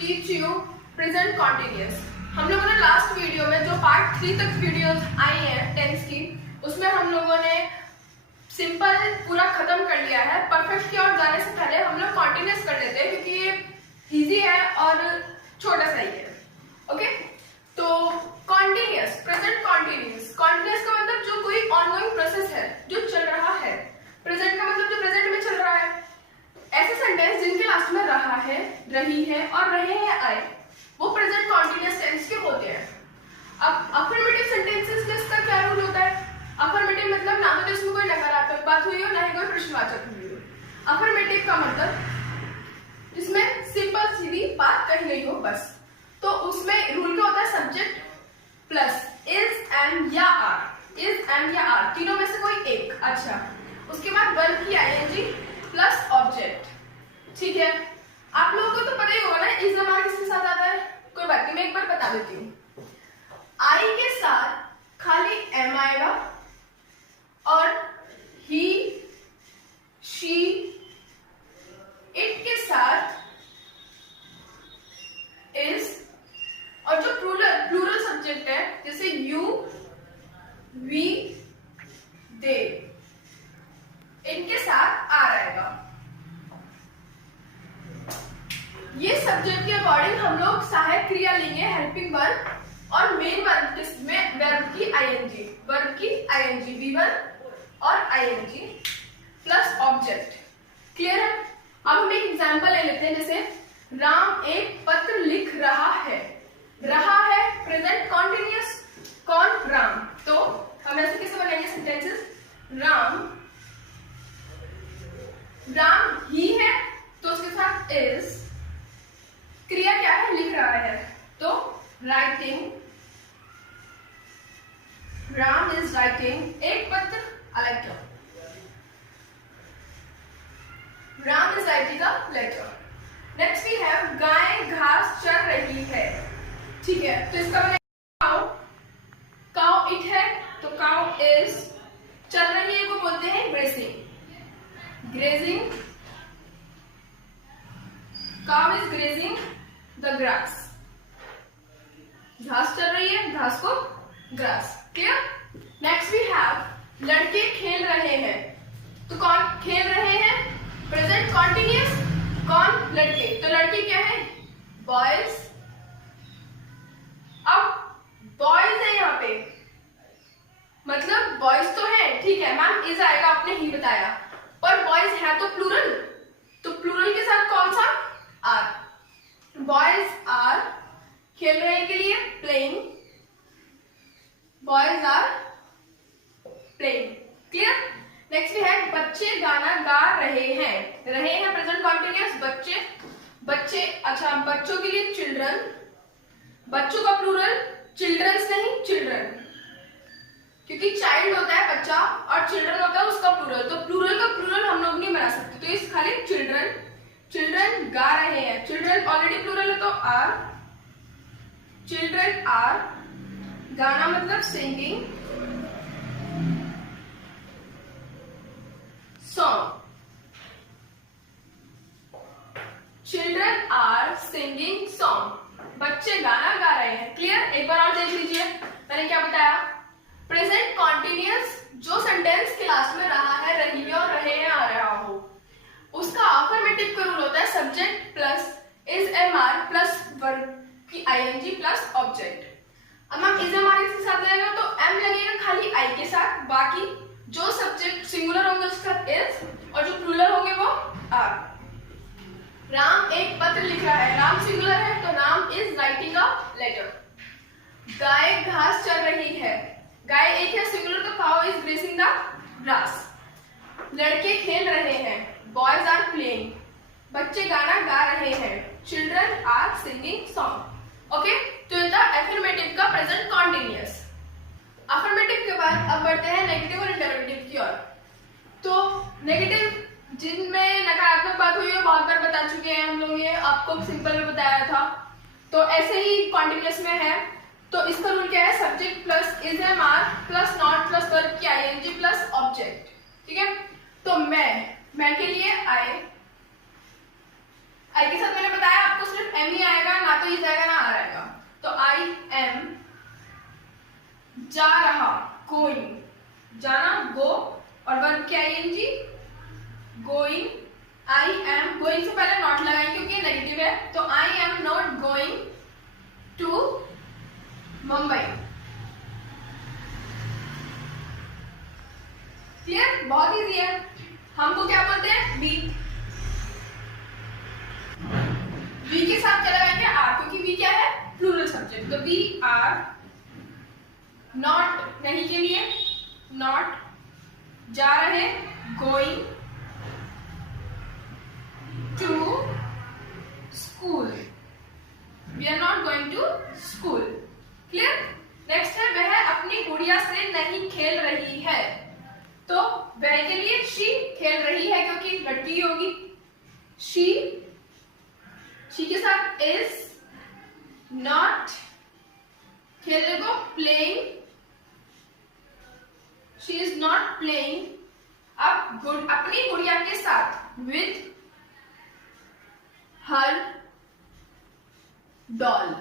Teach you present continuous. हम लोगों ने लास्ट वीडियो में जो पार्ट 3 तक वीडियोस आई हैं टेंस की, उसमें हम लोगों ने सिंपल पूरा खत्म कर लिया है। परफेक्ट की ओर जाने से पहले हम लोग कॉन्टिन्यूअस कर लेते हैं क्योंकि ये इजी है और छोटा सा ही है। ओके, तो कॉन्टिन्यूअस, प्रेजेंट कॉन्टिन्यूअस। कॉन्टिन्यूअस का मतलब जो कोई ऑनगोइंग प्रोसेस है, जो चल रहा है। प्रेजेंट का मतलब जो प्रेजेंट में चल रहा है। ऐसे सेंटेंस जिनके लास्ट में रहा है, रही है और रहे हैं आए, वो प्रेजेंट कॉन्टिन्यूअस टेंस के होते हैं। अब अफर्मेटिव सेंटेंसेस में इसका क्या रूल होता है? अफर्मेटिव मतलब ना तो इसमें कोई नकारात्मक बात हुई हो, ना ही कोई प्रश्नवाचक हुई हो। अफर्मेटिव का मतलब जिसमें सिंपल सीधी बात कही गई हो बस। तो उसमें रूल क्या होता है? सब्जेक्ट प्लस इज, एम या आर। इज, एम या आर तीनों में से कोई एक। अच्छा, उसके बाद वर्ब की आईएनजी प्लस ऑब्जेक्ट। ठीक है, आप लोगों को तो पता ही होगा ना इज एम आर किसके साथ आता है। कोई बात नहीं, मैं एक बार बता देती हूँ। आई के साथ खाली एम आएगा और ही, शी, इट के साथ इज, और जो प्लूरल सब्जेक्ट है जैसे यू, वी, दे, इनके साथ आर आएगा। ये सब्जेक्ट के अकॉर्डिंग हम लोग सहायक क्रिया लेंगे, हेल्पिंग वर्ब, और मेन वर्ब में वर्ब की आईएनजी, वर्ब की आईएनजी V1 और आईएनजी प्लस ऑब्जेक्ट। क्लियर है? अब हम एक एग्जांपल ले लेते हैं, जैसे राम एक पत्र लिख रहा है। रहा है प्रेजेंट कॉन्टिन्यूअस। कौन? राम। तो हम ऐसे कैसे बनाएंगे सेंटेंसेस? राम ही है तो उसके साथ इज, क्रिया क्या है? लिख रहा है, तो राइटिंग, राम इज राइटिंग एक पत्र, a letter. Ram is writing a letter. Next we have गाय घास चर रही है। ठीक है, तो इसका मतलब काउ, काउ इट है तो काउ इज, चल रही है को बोलते हैं grazing. Grazing, cow is grazing the grass. घास चल रही है, घास को grass. Clear? Next we have लड़के खेल रहे हैं। तो कौन खेल रहे हैं? Present continuous. कौन? लड़के। तो लड़के क्या है? बॉयज। अब बॉयज है यहाँ पे, मतलब बॉयज तो है, ठीक है मैम, इज आएगा, आपने ही बताया, पर बॉयज है तो प्लूरल, तो प्लूरल के साथ कौन सा? आर। बॉयज आर खेल रहे के लिए playing, boys are playing. Clear? Next है बच्चे गाना गा रहे हैं। रहे हैं प्रेजेंट कॉन्टिन्यूअस। बच्चे, बच्चे, अच्छा बच्चों के लिए चिल्ड्रन। बच्चों का प्लूरल चिल्ड्रंस नहीं, चिल्ड्रन, क्योंकि चाइल्ड होता है बच्चा और चिल्ड्रन होता है उसका प्लूरल, तो प्लूरल का प्लूरल हम लोग नहीं बना सकते, तो इस खाली चिल्ड्रन। चिल्ड्रन गा रहे हैं, चिल्ड्रन ऑलरेडी प्लूरल है तो आर। चिल्ड्रन आर, गाना मतलब singing, song. Children are singing song. बच्चे गाना गा रहे हैं। क्लियर? एक बार और देख लीजिए, मैंने क्या बताया? प्रेजेंट कॉन्टिन्यूअस जो सेंटेंस के लास्ट में रहा है, रही है और रहे हैं आ रहा हो, उसका अफर्मेटिव का रूल होता है subject plus is am are plus verb की आईएनजी प्लस ऑब्जेक्ट। अब मैम इज एम आर के साथ लगेगा तो एम लगेगा खाली आई के साथ, बाकी जो सब्जेक्ट सिंगुलर होंगे उसके साथ इज और जो प्लूरल होंगे वो आर। राम एक पत्र लिख रहा है, राम सिंगुलर है तो Ram is writing a letter. गाय घास चर रही है, गाय एक है सिंगुलर तो cow is grazing the grass. लड़के खेल रहे हैं, बॉयज आर प्लेइंग। बच्चे गाना गा रहे हैं, children are singing song. Okay, तो ये था अफर्मेटिव का प्रेजेंट कॉन्टिन्यूअस। अफर्मेटिव के बाद अब बढ़ते हैं नेगेटिव और इंटरोगेटिव की ओर। तो नेगेटिव जिनमें नकारात्मक बात हुई है बहुत बार बता चुके हैं हम लोग, ये आपको सिंपल में बताया था। तो ऐसे ही कॉन्टिन्यूअस में है, तो इसका रूल क्या है? Subject plus is am are plus not plus verb की आईएनजी प्लस ऑब्जेक्ट। ठीक है, तो मैं के लिए आई के साथ मैंने बताया आपको सिर्फ एम ही आएगा, ना तो इज आएगा ना आर आएगा। तो आई एम जा रहा, गोइंग, जाना गो, और वर्ब क्या I N G going. I am, going से पहले नॉट लगाएंगे क्योंकि ये नेगेटिव है, तो I am not going to Mumbai. Clear? बहुत इजी है। हमको क्या बोलते हैं? वी। वी के साथ क्या लगाएंगे? आर, क्योंकि वी क्या है? Plural subject. तो वी आर नॉट, नहीं के लिए नॉट, जा रहे going to school. We are not going to school. Clear? Next है वह अपनी गुड़िया से नहीं खेल रही है। तो वह के लिए शी, खेल रही है क्योंकि लड़की होगी, शी के साथ इज, नॉट, खेलने को playing, she is not playing अब अपनी गुड़िया के साथ with her doll.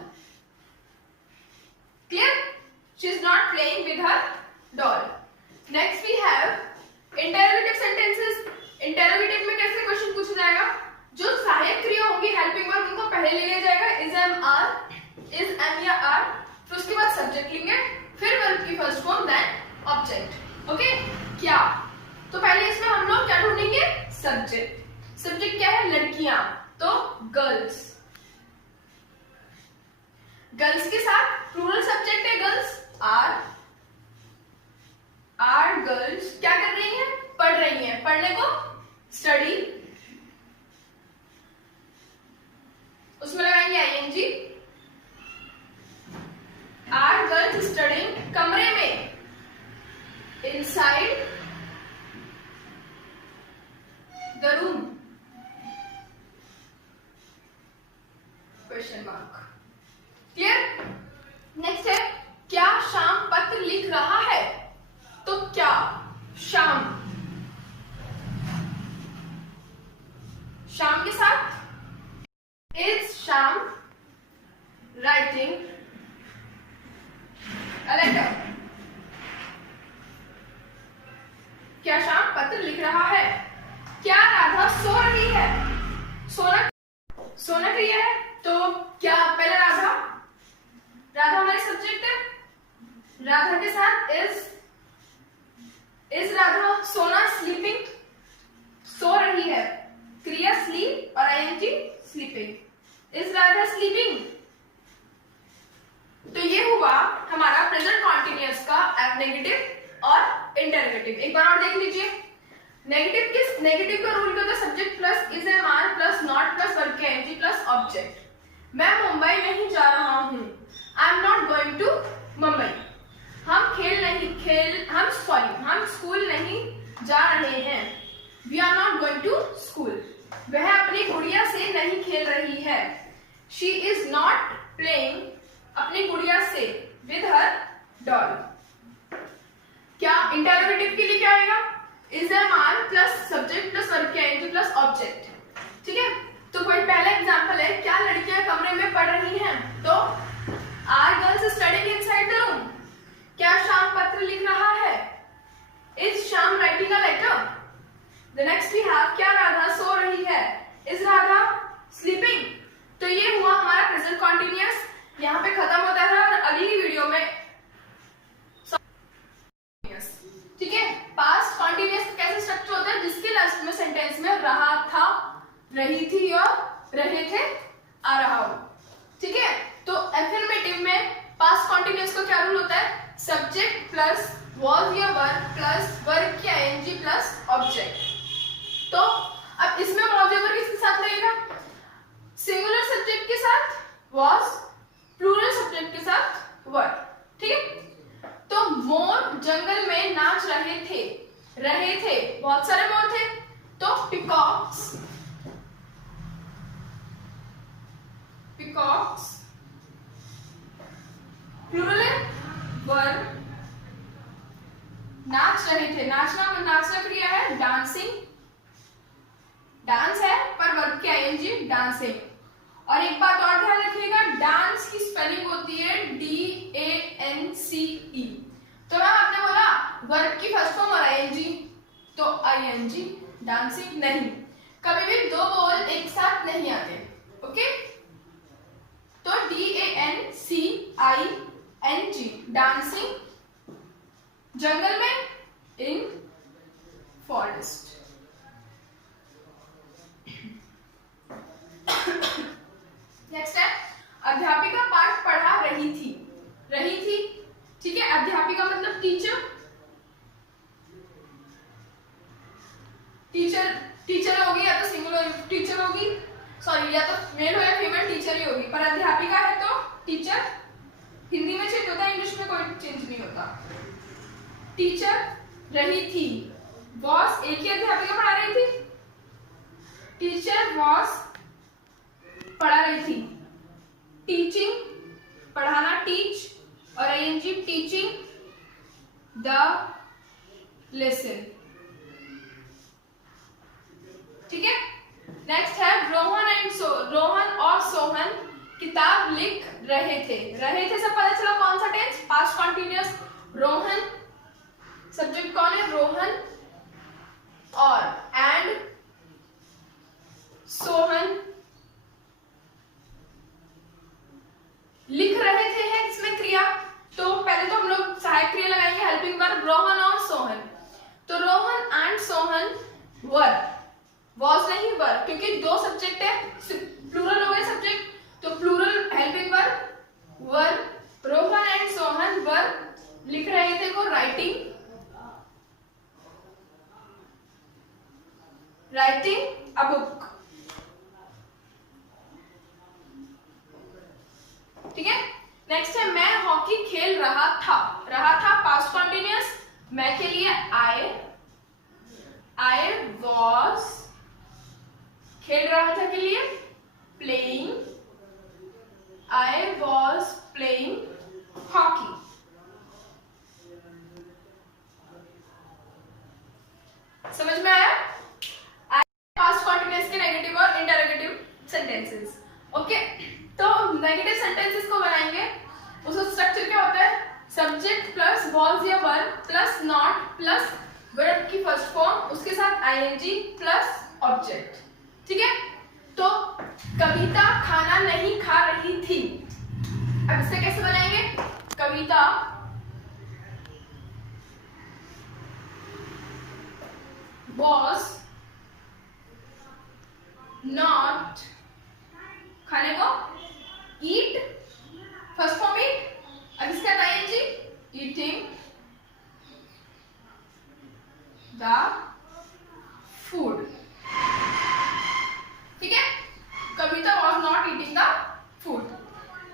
Clear? She is not playing with her doll. Next we have interrogative sentences. Interrogative में कैसे क्वेश्चन पूछा जाएगा? जो सहायक क्रिया होंगी, हेल्पिंग वर्ब, उनको पहले ले लिया जाएगा, is am are, is am या आर, फिर उसके बाद सब्जेक्ट लेंगे, फिर वर्ब की first form, then object. Okay? क्या? तो पहले इसमें हम लोग क्या ढूंढेंगे? सब्जेक्ट। सब्जेक्ट क्या है? लड़कियां, तो गर्ल्स। गर्ल्स के साथ प्लूरल सब्जेक्ट है गर्ल्स, आर गर्ल्स क्या कर रही हैं? पढ़ रही हैं। पढ़ने को स्टडी, उसमें लगाएंगे आईएनजी। आर गर्ल्स स्टडिंग कमरे में, inside the room, question mark. Clear? Next है क्या शाम पत्र लिख रहा है? तो क्या शाम, शाम के साथ is Sham writing a letter. क्या शाम पत्र लिख रहा है? क्या राधा सो रही है? सोना क्रिया है, तो क्या पहले राधा हमारे सब्जेक्ट है, राधा के साथ इज राधा, सोना स्लीपिंग, सो रही है, क्रिया स्लीप और I N G sleeping, is Radha sleeping. तो ये हुआ हमारा प्रेजेंट कॉन्टिन्यूअस का नेगेटिव और इंटरोगेटिव। एक बार और देख लीजिए। नेगेटिव का रूल क्या होता है? Subject plus is am are plus not plus verb के आईएनजी प्लस ऑब्जेक्ट। मैं मुंबई नहीं जा रहा हूं, I am not going to Mumbai. हम स्कूल नहीं जा रहे हैं, we are not going to school. वह अपनी गुड़िया से नहीं खेल रही है, शी इज नॉट प्लेइंग अपनी गुड़िया से विद हर डॉल। क्या इंटरोगेटिव के लिए क्या आएगा? Is am are plus subject plus verb के आईएनजी प्लस ऑब्जेक्ट। ठीक है? तो कोई पहला एग्जांपल है, क्या लड़कियां कमरे में पढ़ रही हैं? तो are girls studying inside the room. क्या शाम पत्र लिख रहा है? Is Sham writing a letter? The next we have क्या राधा सो रही है? Is Radha sleeping? तो ये हुआ हमारा प्रेजेंट कॉन्टिन्यूअस, यहाँ पे खत्म होता है और अगली वीडियो में ठीक है। पास्ट कॉन्टिन्यूअस कैसे स्ट्रक्चर होता है? जिसके लास्ट में सेंटेंस में रहा था, रही थी और रहे थे आ रहा हो। ठीक है? तो एफर्मेटिव में पास्ट कॉन्टिन्यूअस का क्या रूल होता है? सब्जेक्ट प्लस was या verb प्लस वर्ब की आईएनजी प्लस ऑब्जेक्ट। तो अब इसमें was या verb किसके साथ लगेगा? सिंगुलर सब्जेक्ट के साथ was, प्लूरल सब्जेक्ट के साथ verb। ठीक है? तो मोर जंगल में नाच रहे थे, बहुत सारे मोर थे, तो पिकॉक्स प्लूरल है, वर्ब नाच रहे थे, नाचना क्रिया है, डांसिंग, डांस है पर वर्ब की आईएनजी डांसिंग। और एक बात और ध्यान रखिएगा, डांस की स्पेलिंग होती है DANCE। तो मैम आपने बोला वर्ब की फर्स्ट फॉर्म और ING, तो ING डांसिंग नहीं, कभी भी दो बोल एक साथ नहीं आते। ओके, तो DANCING डांसिंग, जंगल में, इन फॉरेस्ट। नेक्स्ट है अध्यापिका पाठ पढ़ा रही थी। रही थी, ठीक है, अध्यापिका मतलब टीचर। टीचर होगी या तो सिंगुलर टीचर होगी, सॉरी, या तो मेल हो या फीमेल टीचर ही होगी, पर अध्यापिका है तो टीचर। हिंदी में चेंज होता है, इंग्लिश में कोई चेंज नहीं होता। टीचर रही थी, वॉस एक ही अध्यापिका पढ़ा रही थी, टीचर वॉस पढ़ा रही थी। टीचिंग पढ़ाना, टीच, और ING टीचिंग द लेसन। ठीक है, नेक्स्ट है रोहन और सोहन किताब लिख रहे थे। रहे थे सब पता चला, कौन सा tense, past continuous. Rohan subject कौन है, रोहन, और एंड सोहन लिख रहे थे है इसमें क्रिया। तो पहले तो हम लोग सहायक क्रिया लगाएंगे, हेल्पिंग वर्ब, रोहन और सोहन। तो Rohan and Sohan were, was नहीं वर, क्योंकि दो सब्जेक्ट है, प्लूरल हो गए सब्जेक्ट, तो plural helping verb were. Rohan and Sohan were लिख रहे थे को राइटिंग अ बुक। ठीक है, नेक्स्ट है मैं हॉकी खेल रहा था। रहा था पास्ट कंटिन्यूअस, मैं के लिए आई वॉज, खेल रहा था के लिए playing, I was playing hockey. समझ में आया? पास्ट कंटिन्यूअस के नेगेटिव और इंटरोगेटिव सेंटेंसेस। ओके, तो नेगेटिव सेंटेंसेस को बनाएंगे, उसका स्ट्रक्चर क्या होता है, सब्जेक्ट प्लस वॉज या verb plus not plus verb की फर्स्ट फॉर्म, उसके साथ ING प्लस ऑब्जेक्ट। ठीक है, तो कविता खाना नहीं खा रही थी। अब इसे कैसे बनाएंगे, कविता was not, खाने को eat, फर्स्ट फॉर्म eat, अब इसका ING eating the food। ठीक है, कविता was not eating the food।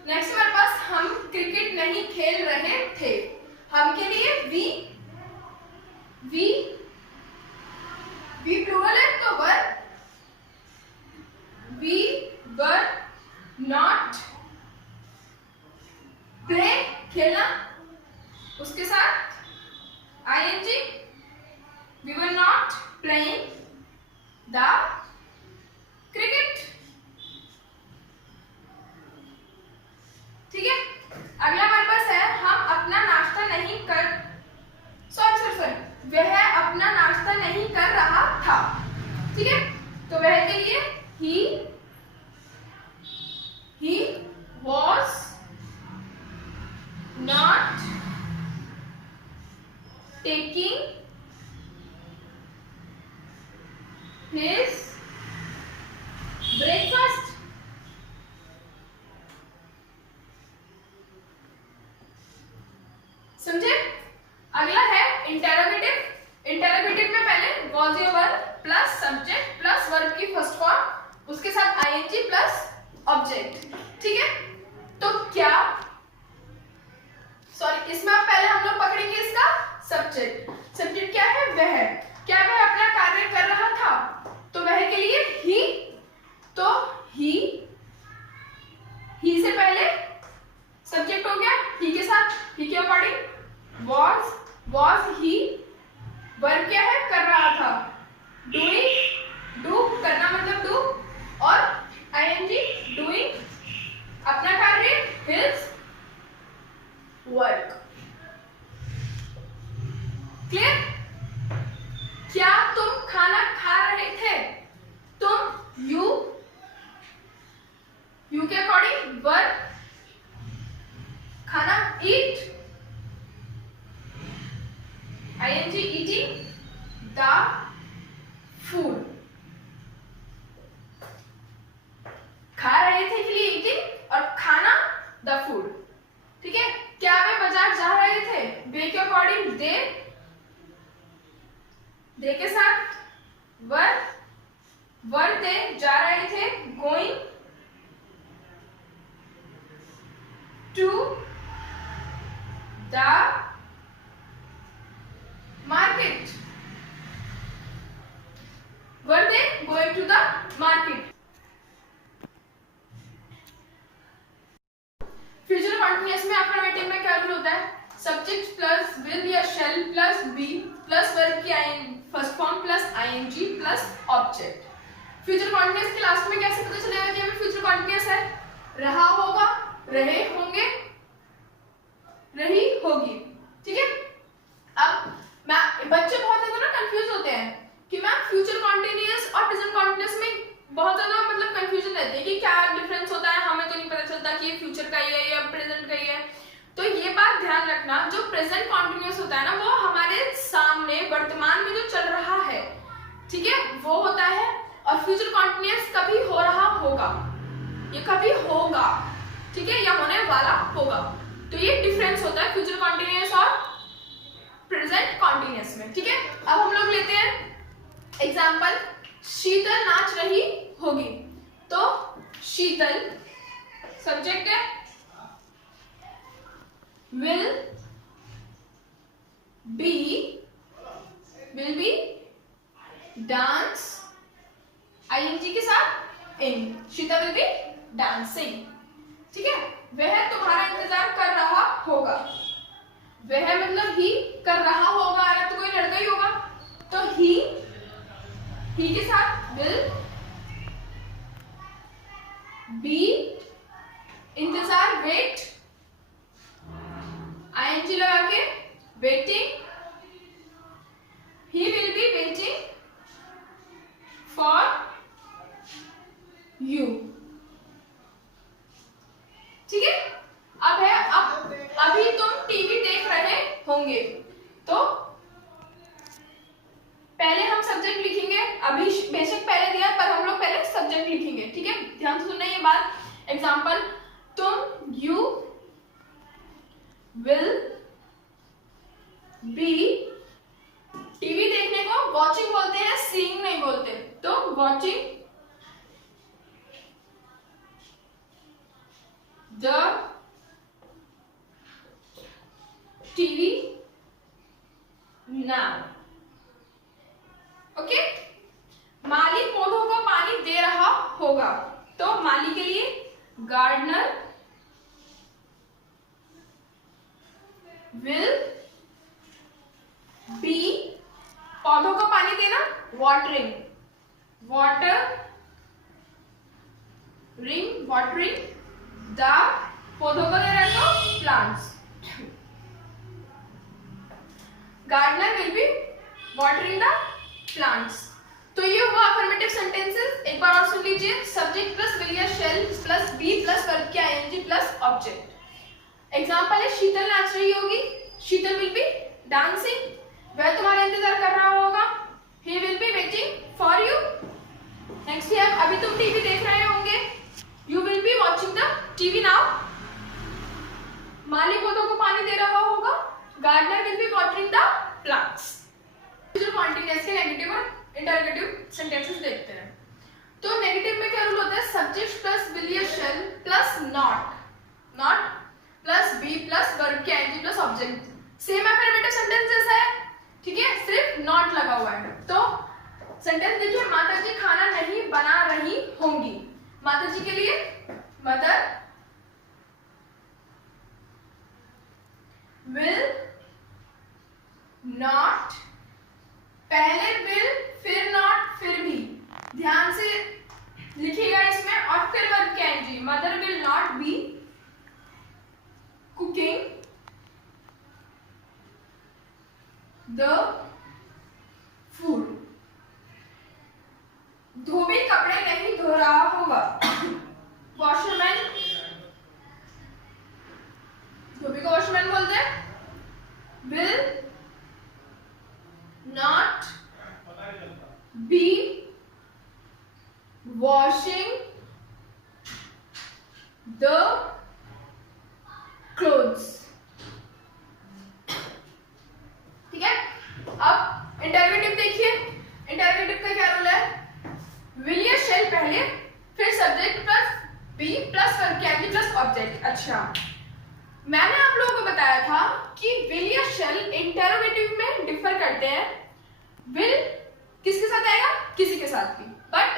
Next हमारे पास हम क्रिकेट नहीं खेल रहे थे। हम के लिए वी प्लूरल है तो were, we were not play खेलना, उसके साथ ING we were not playing the cricket. ठीक है, अगला हमारे पास है हम अपना नाश्ता नहीं कर, सॉरी वह अपना नाश्ता नहीं कर रहा था। ठीक है, तो वह के लिए he was not taking his breakfast। समझे? अगला है इंटरोगेटिव। इंटरोगेटिव में पहले was या verb plus subject plus verb की फर्स्ट फॉर्म, उसके साथ ING प्लस ऑब्जेक्ट। ठीक है, तो क्या, सॉरी, इसमें अब पहले हम लोग पकड़ेंगे इसका सब्जेक्ट। सब्जेक्ट क्या है, वह, क्या वह अपना कार्य कर रहा था, तो वह के लिए he, तो he से पहले सब्जेक्ट हो गया, he के साथ he के अकॉर्डिंग was he, वर्ब क्या है, कर रहा था, डूइंग, डू करना मतलब डू, और ING डूइंग फूड, खा रहे थे के लिए ईटिंग और खाना द फूड। ठीक है, क्या वे बाजार जा रहे थे? वे के अकॉर्डिंग दे के साथ वर दे जा रहे थे going to the market, were they going to the market. Future continuous में अफर्मेटिव में क्या रूल होता है? सब्जेक्ट प्लस विल या shall plus be plus verb की first form plus ING plus object. Future continuous के लास्ट में कैसे पता चलेगा कि अभी फ्यूचर कॉन्टिन्यूअस है? रहा होगा, रहे होंगे, रही होगी। ठीक है, अब बच्चे बहुत ज्यादा ना कंफ्यूज होते हैं कि मैम फ्यूचर कॉन्टिन्यूअस और प्रेजेंट कॉन्टिन्यूअस में बहुत ज्यादा मतलब कंफ्यूजन रहती है कि क्या डिफरेंस होता है, हमें तो नहीं पता चलता कि ये फ्यूचर का ही है या प्रेजेंट का ही है। तो ये बात ध्यान रखना, जो प्रेजेंट कॉन्टिन्यूअस होता है ना वो हमारे सामने वर्तमान में जो चल रहा है, ठीक है, वो होता है। और फ्यूचर कॉन्टिन्यूअस कभी हो रहा होगा, ये कभी होगा, ठीक है, या होने वाला होगा। तो ये डिफरेंस होता है फ्यूचर कॉन्टिन्यूअस और प्रेजेंट कॉन्टिन्यूअस में। ठीक है, अब हम लोग लेते हैं एग्जाम्पल, शीतल नाच रही होगी। तो शीतल सब्जेक्ट है, will be dance ing के साथ in, Sheetal will be dancing। ठीक है, वह तुम्हारा इंतजार कर रहा होगा, वह मतलब ही कर रहा होगा, या तो कोई लड़का ही होगा तो ही के साथ will be इंतजार वेट ing लगा के waiting, he will be waiting for you। ठीक है, अब है, अब अभी तुम टीवी देख रहे होंगे। तो पहले हम सब्जेक्ट लिखेंगे, अभी बेशक पहले दिया पर हम लोग पहले सब्जेक्ट लिखेंगे। ठीक है, ध्यान से सुनना ये बात। एग्जाम्पल, तुम यू विल बी, टीवी देखने को वॉचिंग बोलते हैं, सीइंग नहीं बोलते। तो watching the TV now. Okay, माली पौधों को पानी दे रहा होगा। तो माली के लिए गार्डनर विल बी, पौधों को पानी देना वाटरिंग, वाटरिंग द, पौधों को दे रहा तो plants, gardener will be watering the plants. तो ये हुआ अफर्मेटिव सेंटेंसेस। एक बार और सुन लीजिए, सब्जेक्ट प्लस विल या shall plus be plus verb की आईएनजी प्लस ऑब्जेक्ट। एग्जांपल है, शीतल नाच रही होगी, शीतल विल बी डांसिंग, वह तुम्हारा इंतजार कर रहा होगा, he will be waiting for you. Next है, अभी तुम टीवी देख रहे होंगे, you will be watching the TV now, माली पौधों को पानी दे रहा होगा, gardener will be watering the plants. जो कॉन्टिन्यूअस के नेगेटिव और इंटरोगेटिव सेंटेंसेस देखते हैं। तो नेगेटिव में क्या रूल होता है? सब्जेक्ट प्लस विल या shall plus not plus be plus verb की ING plus object. Same affirmative sentence जैसा है, ठीक है, सिर्फ नॉट लगा हुआ है। तो सेंटेंस देखिए, माताजी खाना नहीं बना रही होंगी। माताजी के लिए मदर विल नॉट, पहले विल फिर नॉट फिर भी, ध्यान से लिखिएगा इसमें, और फिर वर्ब की ING, mother will not be cooking the food, धोबी कपड़े नहीं धो रहा होगा, वॉशरमैन, धोबी को वॉशरमैन बोलते हैं, will not be washing the clothes. ठीक है, अब इंटरोगेटिव देखिए। इंटरोगेटिव का क्या रूल है? विल या शैल पहले, फिर subject plus be plus verb के आगे प्लस ऑब्जेक्ट। अच्छा, मैंने आप लोगों को बताया था कि विल या शैल इंटरोगेटिव में डिफर करते हैं। विल किसके साथ आएगा? किसी के साथ भी। बट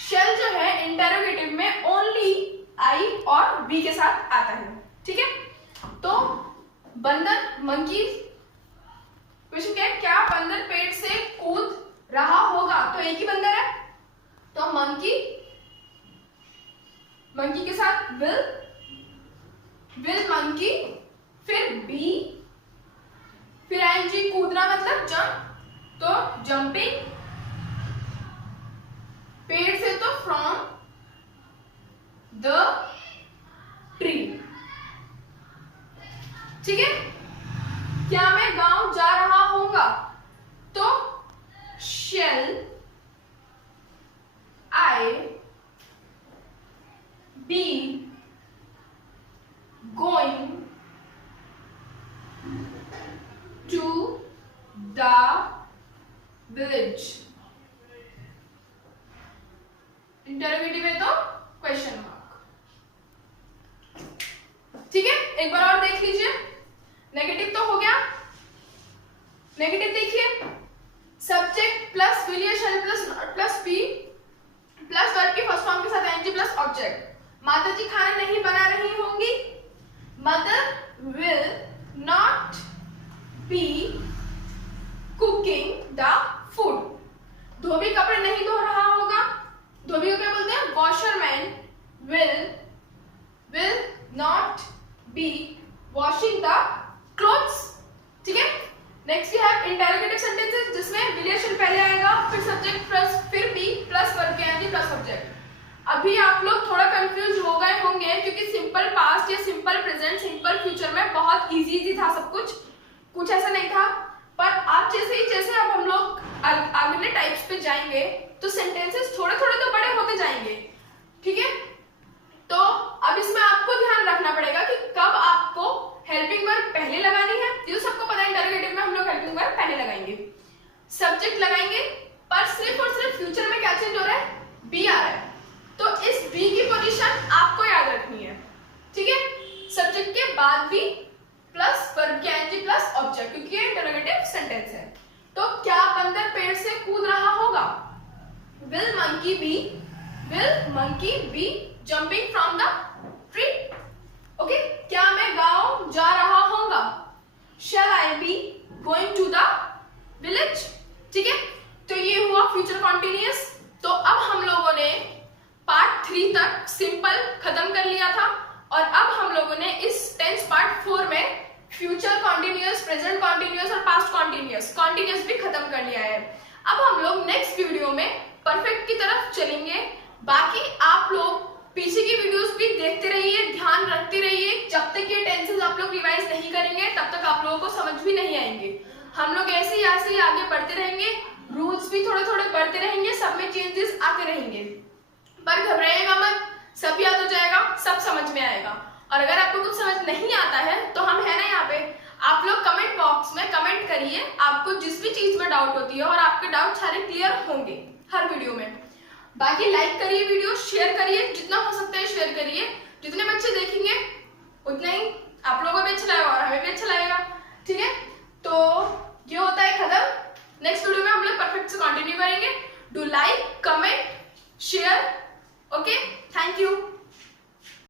शैल जो है इंटरोगेटिव में ओनली आई और बी के साथ आता है। ठीक है, तो बंदर, मंकी, क्वेश्चन क्या है? क्या बंदर पेड़ से कूद रहा होगा? तो एक ही बंदर है, तो मंकी, मंकी के साथ विल मंकी, फिर बी, फिर आईएनजी, कूदना मतलब जंप, तो जंपिंग, पेड़ से तो फ्रॉम द ट्री। ठीक है, क्या मैं गांव जा रहा होऊंगा? तो shall I be going to the village? Interrogative है तो क्वेश्चन मार्क। ठीक है, एक बार और देख लीजिए। नेगेटिव तो हो गया। नेगेटिव देखिए, सब्जेक्ट प्लस विल या shall plus be plus verb की फर्स्ट फॉर्म के साथ एनजी प्लस ऑब्जेक्ट। माता जी खाना नहीं बना रही होंगी। Mother will not be cooking the food. धोबी कपड़े नहीं धो रहा होगा। धोबी को क्या बोलते हैं? Washerman will not B washing the clothes. ठीक है, next you have interrogative sentences जिसमें विल या शैल पहले आएगा, फिर सब्जेक्ट प्लस फिर बी प्लस वर्ब के आगे प्लस ऑब्जेक्ट। अभी आप लोग थोड़ा कंफ्यूज हो गए होंगे क्योंकि सिंपल पास्ट या सिंपल प्रेजेंट, सिंपल फ्यूचर में बहुत इजी था सब कुछ ऐसा नहीं था। पर आप जैसे अब हम लोग अगले टाइप्स पे जाएंगे तो सेंटेंसेस थोड़े थोड़े तो बड़े होते जाएंगे। ठीक है, तो अब इसमें आपको ध्यान रखना पड़ेगा कि कब आपको हेल्पिंग वर्ब पहले लगानी है। ये तो सबको पता है, इंटरोगेटिव में हम लोग हेल्पिंग वर्ब पहले लगाएंगे, सब्जेक्ट लगाएंगे। पर सिर्फ और सिर्फ फ्यूचर में क्या चेंज हो रहा है? बी आ रहा है, तो इस बी की पोजीशन आपको याद रखनी है। ठीक है, सब्जेक्ट के बाद भी प्लस वर्ब के आईएनजी प्लस ऑब्जेक्ट, क्योंकि ये इंटरोगेटिव सेंटेंस है। तो क्या बंदर पेड़ से कूद रहा होगा? Will monkey be jumping from the tree? Okay, क्या मैं गांव जा रहा होगा? Shall I be going to the village? ठीक है, तो ये हुआ फ्यूचर कॉन्टिन्यूअस। तो अब हम लोगों ने पार्ट 3 तक सिंपल खत्म कर लिया था और अब हम लोगों ने इस टेंस पार्ट 4 में फ्यूचर कॉन्टिन्यूअस, प्रेजेंट कॉन्टिन्यूअस और पास्ट कॉन्टिन्यूअस भी खत्म कर लिया है। अब हम लोग नेक्स्ट वीडियो में परफेक्ट की तरफ चलेंगे। बाकी आप लोग पीछे की वीडियोस भी देखते रहिए, ध्यान रखते रहिए। जब तक ये टेंसेस आप लोग रिवाइज नहीं करेंगे तब तक आप लोगों को समझ भी नहीं आएंगे। हम लोग ऐसे ही आगे बढ़ते रहेंगे, रूल्स भी थोड़े थोड़े बढ़ते रहेंगे, सब में चेंजेस आते रहेंगे। पर घबराइएगा मत, सब याद हो जाएगा, सब समझ में आएगा। और अगर आपको कुछ समझ नहीं आता है तो हम है ना यहाँ पे, आप लोग कमेंट बॉक्स में कमेंट करिए, आपको जिस भी चीज में डाउट होती है और आपके डाउट सारे क्लियर होंगे हर वीडियो में। बाकी लाइक करिए, वीडियो शेयर करिए, जितना हो सकता है शेयर करिए। जितने बच्चे देखेंगे उतना ही आप लोगों को भी अच्छा लगेगा और हमें भी अच्छा लगेगा। ठीक है, तो ये होता है खत्म। नेक्स्ट वीडियो में हम लोग परफेक्ट से कंटिन्यू करेंगे। Do like, comment, share. Okay, thank you.